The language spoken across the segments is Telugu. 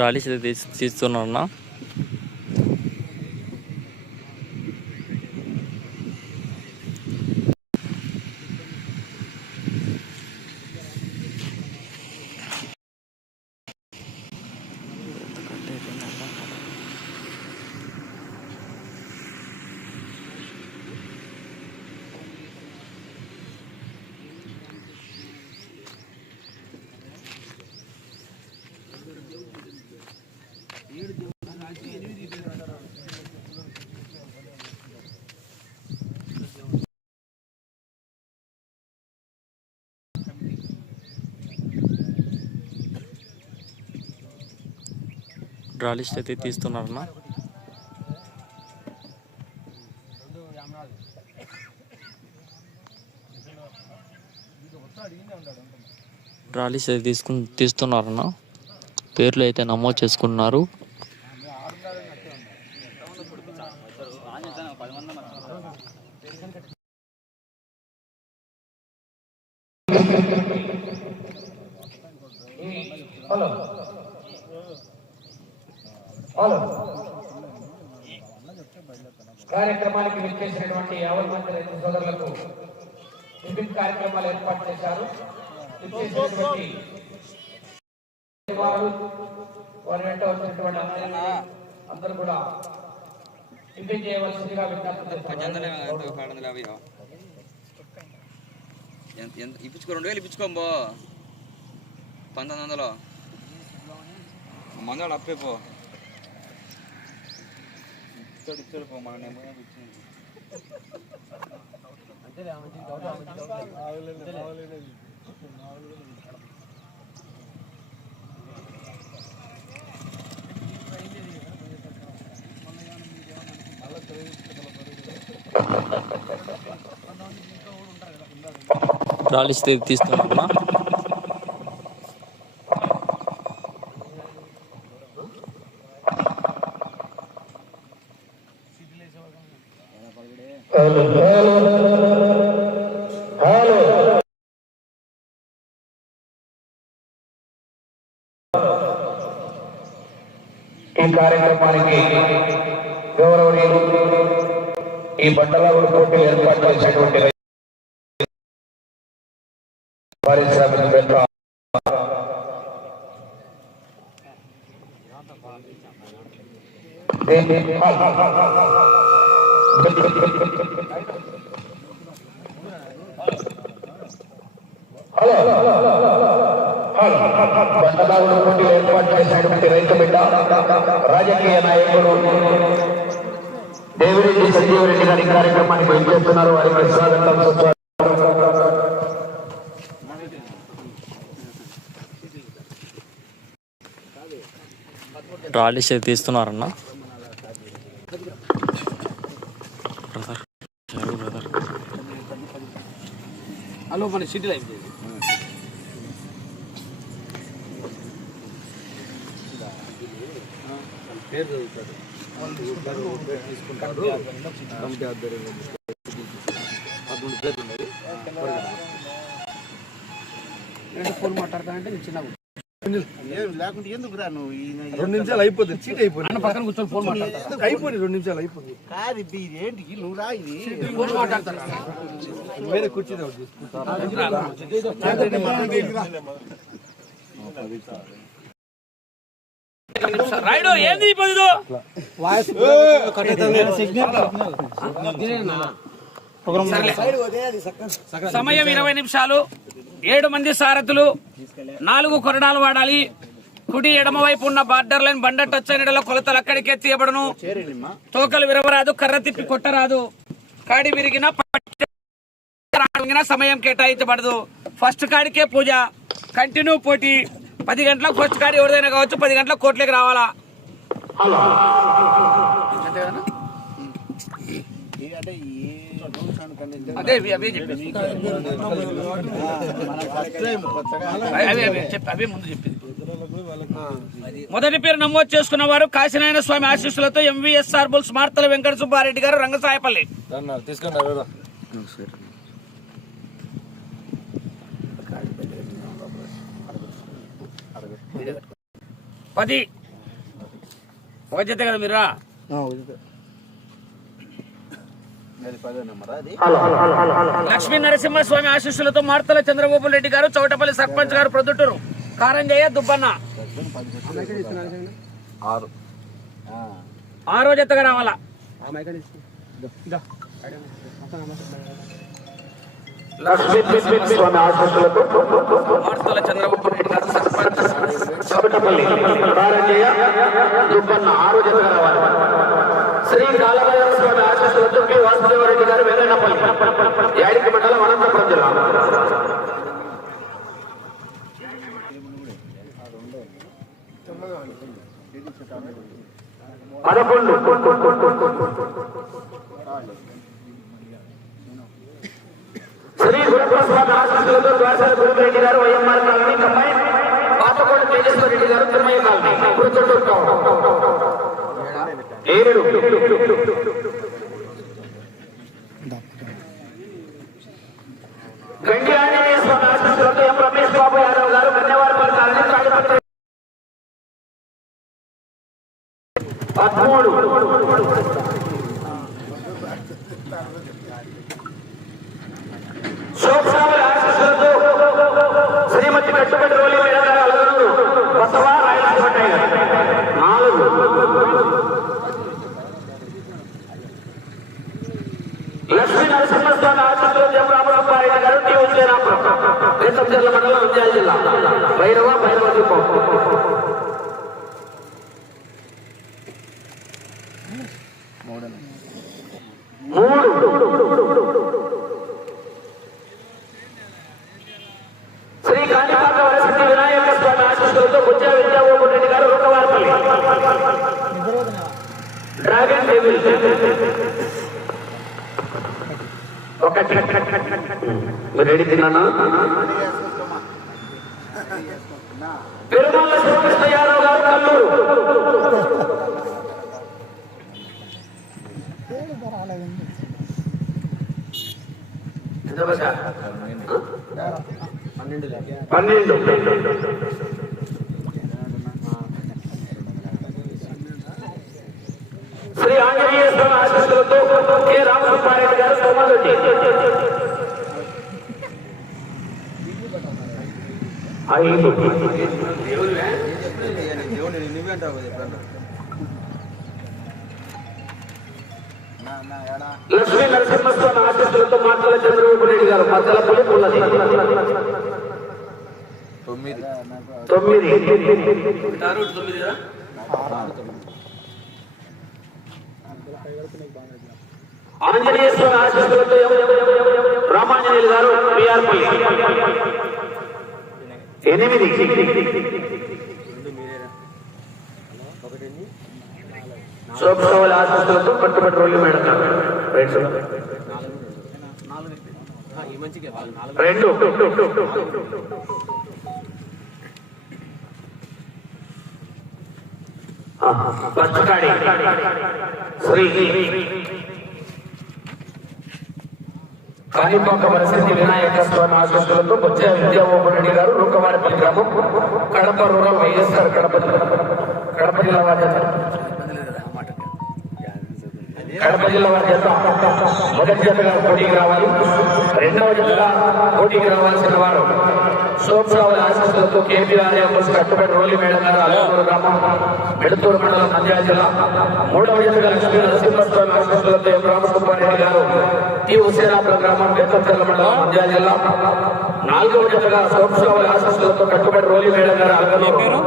డాలీస్ అయితే తీస్తున్నా తీస్తున్నా డ్రాలిస్ట్ అయితే తీస్తున్నారన్నా డ్రాలిస్ట్ అయితే తీసుకు తీస్తున్నారన్న. పేర్లు అయితే నమోదు చేసుకున్నారు. కార్యక్రమానికి విచ్చేసినటువంటి యావత్ మంది రైతు సోదరులకు విభిన్న కార్యక్రమాలు ఏర్పాటు చేశారు. విచ్చేసినటువంటి వారు వారి వెంట వచ్చినటువంటి అందరినీ అందరూ కూడా చేయవలసిందిగా విజ్ఞప్తి ఇప్పించుకో రెండు వేలు ఇప్పించుకోంబో పంతొమ్మిది వందలు. మందవాడు అప్పే పో ఇచ్చాడు ఇచ్చాడు పో మన నెంబర్ ఇచ్చింది హలో హలో హలో ఈ కార్యక్రమానికి గౌరవనీయులు ఈ బండలాగుడు పోటీలు ఏర్పాటు చేసినటువంటి రైతు హలో. బండలాగుడు పోటీలు ఏర్పాటు చేసినటువంటి రైతు బిడ్డ రాజకీయ నాయకులు దేవిరెడ్డి సంజీవరెడ్డి గారి కార్యక్రమానికి వెళ్ళేస్తున్నారు వారికి స్వాగతం ట్రాలీ డ్రాలిస్ట్ అయితే హలో మన సిటీలో అయింది పేరు చదువుతాడు తీసుకుంటారు కమిటీ ఆధ్వర్యంలో పదమూడు పేర్లు ఉన్నాయి ఫోన్ మాట్లాడతానంటే నేను చిన్నగా లేకుంటే ఎందుకు రా నువ్వు రెండు నిమిషాలు అయిపోతుంది చీట్ అయిపోయింది. అన్న పక్కన కూర్చొని ఫోన్ అయిపోయింది రెండు నిమిషాలు అయిపోయింది. కాదు ఇది ఏంటి? నువ్వు రా ఇది. ఫోన్ మాట్లాడతారు? వేరే రాయుడు ఏంది సమయం ఇరవై నిమిషాలు. ఏడు మంది సారథులు నాలుగు కొరడాలు వాడాలి. కుడి ఎడమ వైపు ఉన్న బార్డర్ లైన్ బండ టచ్ కొలతలు అక్కడికే తీయబడును తోకలు విరవరాదు కర్ర తిప్పి కొట్టరాదు. కాడి విరిగిన సమయం కేటాయించబడదు. ఫస్ట్ కాడికే పూజ కంటిన్యూ పోటీ. పది గంటలకు ఫస్ట్ కాడి ఎవరిదైనా కావచ్చు పది గంటలకు కోట్లకి రావాలా? అంటే అదే అవే చెప్పేది అవే ముందు చెప్పింది మొదటి పేరు నమోదు చేసుకున్న వారు కాశీనారాయణ స్వామి ఆశీస్సులతో ఎంవీఎస్ఆర్ బుల్స్ మార్తల వెంకట సుబ్బారెడ్డి గారు రంగసాయపల్లి పది. ఒక జత కదా మీరా అది పదో నెంబర్ అది లక్ష్మీ నరసింహస్వామి ఆశీస్సులతో మార్తల చంద్రబాబు రెడ్డి గారు చౌటపల్లి సర్పంచ్ గారు ప్రొద్దుటూరు. కారంజయ్య దుబ్బన్న. ఆరు. జతగా రావాలా? స్వామి ఆశీస్సులతో మార్తల చంద్రబాబు రెడ్డి గారు సర్పంచ్ చౌటపల్లి. కారంజయ్య దుబ్బన్న ఆరు జతగా రావాలి. శ్రీ కాలభైరవ స్వామి ఆశీస్సులతో పి వాసుదేవరెడ్డి గారు వెంగన్నపల్లి యాడికి మండలం అనంతపురం జిల్లా. పదకొండు. శ్రీ గురుప్రసాద్ ఆశీస్సులతో ద్వారసాల గురురెడ్డి గారు వైఎంఆర్ కాలనీ కమ్మాయి పాతకోట తేజేశ్వర రెడ్డి గారు తిరుమయ కాలనీ కురుచొట్టూరు ఏడు. గండి ఆంజనేయ స్వామి ఆశీస్సులతో ఎం రమేష్ బాబు యాదవ్ గారు గన్నేవారిపల్లి కాలనీ తాడిపత్రి పదమూడు శోభావుల ఆశీస్సులతో శ్రీమతి పెట్టుబడి రోలి మేడం గారు అలగనూరు బసవ రాయలసీమ టైగర్ నాలుగు లక్ష్మీ నరసింహస్వామి ఆశీస్సులతో ఎం రామరామారెడ్డి గారు టీ ఉద్యనాపురం రేసంజర్ల మండలం నంద్యాల జిల్లా భైరవ భైరవ దీపం మూడు శ్రీ కాణిపాక వరసిద్ధి వినాయక స్వామి ఆశీస్సులతో బుజ్జ విద్యాబాబు రెడ్డి గారు రూపవారపల్లి డ్రాగన్ డెవిల్ ఒకటి మీరు రెడీ తిన్నానా పెరుమల్ల శివకృష్ణ యాదవ్ గారు కల్లూరు బసా? పన్నెండు శ్రీ ఆంజనేయ స్వామి ఆశీస్సులతో కె రామసుబ్బారెడ్డి గారు సోమారెడ్డి ఎప్పుడన్నా లక్ష్మీ నరసింహస్వామి ఆశీస్సులతో మాటల చంద్రబాబు రెడ్డి గారు మద్దలపల్లి ఉన్నది తొమ్మిది. తొమ్మిది. ఆంజనేయ స్వామి ఆశీస్సులతో రామాంజనేయులు గారు బిఆర్పల్లి. ఎనిమిది శోభసవాల ఆశీస్సులతో కట్టుబడి రోడ్లు మేడం గారు రెండు రెండు పచ్చకాడి శ్రీ కాణిపాక వరసిద్ధి వినాయక స్వామి ఆశీస్సులతో వచ్చే విద్యామోహన్ రెడ్డి గారు రూకవారిపల్లి గ్రామం కడప రూరల్ వైఎస్ఆర్ కడప కడప జిల్లా వారి జత. కడప జిల్లా వారి చేత మొదటి జతగా పోటీకి రావాలి. రెండవ జతగా పోటీకి రావాల్సిన వారు శోభరావుల ఆశీస్సులతో కేపీఆర్ ఎంఎస్ కట్టుబడి రోలి మేడం గారు అలవూరు గ్రామం మెడతూరు మండలం నంద్యాల జిల్లా. మూడవ జతగా లక్ష్మీ నరసింహస్వామి ఆశీస్సులతో ఎం రామసుబ్బారెడ్డి గారు టి. హుసేనాపుర గ్రామం బెత్తపల్లి మండలం నంద్యాల జిల్లా. నాలుగవ జతగా శోభరావుల ఆశీస్సులతో కట్టుబడి రోలి మేడం గారు అలగనూరు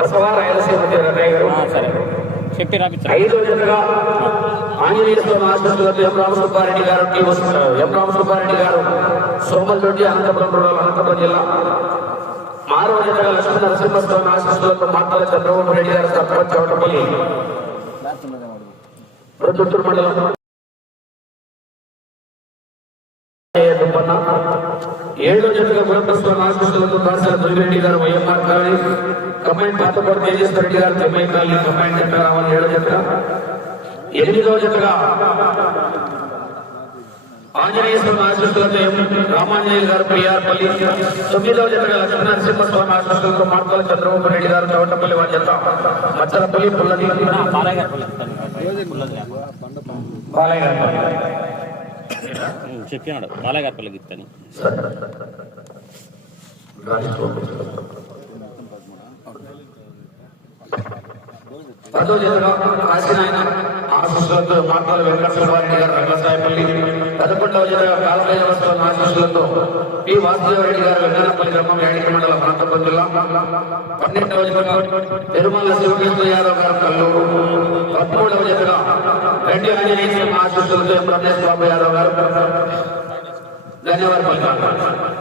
బసవ రాయలసీమ రన్నయ్య గారు. చెప్పి రాపించా ఐదో జతగా ఆంజనేయ స్వామి ఆశీస్సులతో ఎం రామసుబ్బారెడ్డి గారు ఎం రామసుబ్బారెడ్డి గారు సోమల్దొడ్డి అనంతపురం రూరల్ అనంతపురం జిల్లా. ఆరవ జతగా లక్ష్మీ నరసింహస్వామి ఆశీస్సులతో మాటల చంద్రబాబు రెడ్డి గారు సర్పంచ్ చౌటపల్లి ప్రొద్దుటూరు మండలం దుబ్బన్న ఏడో జతగా గుణప్రస్వామి ఆశీస్సులతో Kasala Durgi Reddy garu YMR colony. Combine Pathakota Tejeswara Reddy garu తొంభై కాలనీ కంబైన్ జత రావాలి ఏడో జత ఎనిమిదో జతగా ఆంజనేయ స్వామి ఆశీస్సులతో ఎం రామాంజనేయులు గారు పిఆర్పల్లి తొమ్మిదవ జతగా లక్ష్మీనరసింహస్వామి ఆశీస్సులతో మార్కల చంద్రబాబు రెడ్డి గారు చౌటపల్లి వారి జత. మచ్చలపల్లి పుల్లది. బాలయ్య గారి పల్లె ఇస్తాను పుల్లది లేకుండా. బాలయ్య గారు ఉం, చెప్పినాడు బాలయ్య గారి పల్లెకి ఇస్తాను ఆశీస్సులతో మార్తాల వెంకటేశ్వరరెడ్డి గారు రంగసాయపల్లి పదకొండవ ఆశీస్సులతో పి వాసుదేవరెడ్డి గారు వెంకటపల్లి గ్రామం యాడికి మండలం ప్రాంతం జిల్లా పన్నెండవ జతగా తిరుమల శివకృష్ణ యాదవ్ గారు కల్లూరు పదమూడవ జతగా రెడ్డి ఆంజనేయ స్వామి ఆశీస్సులతో ఎం బాబు యాదవ్ గారు ధన్యవాదాలు.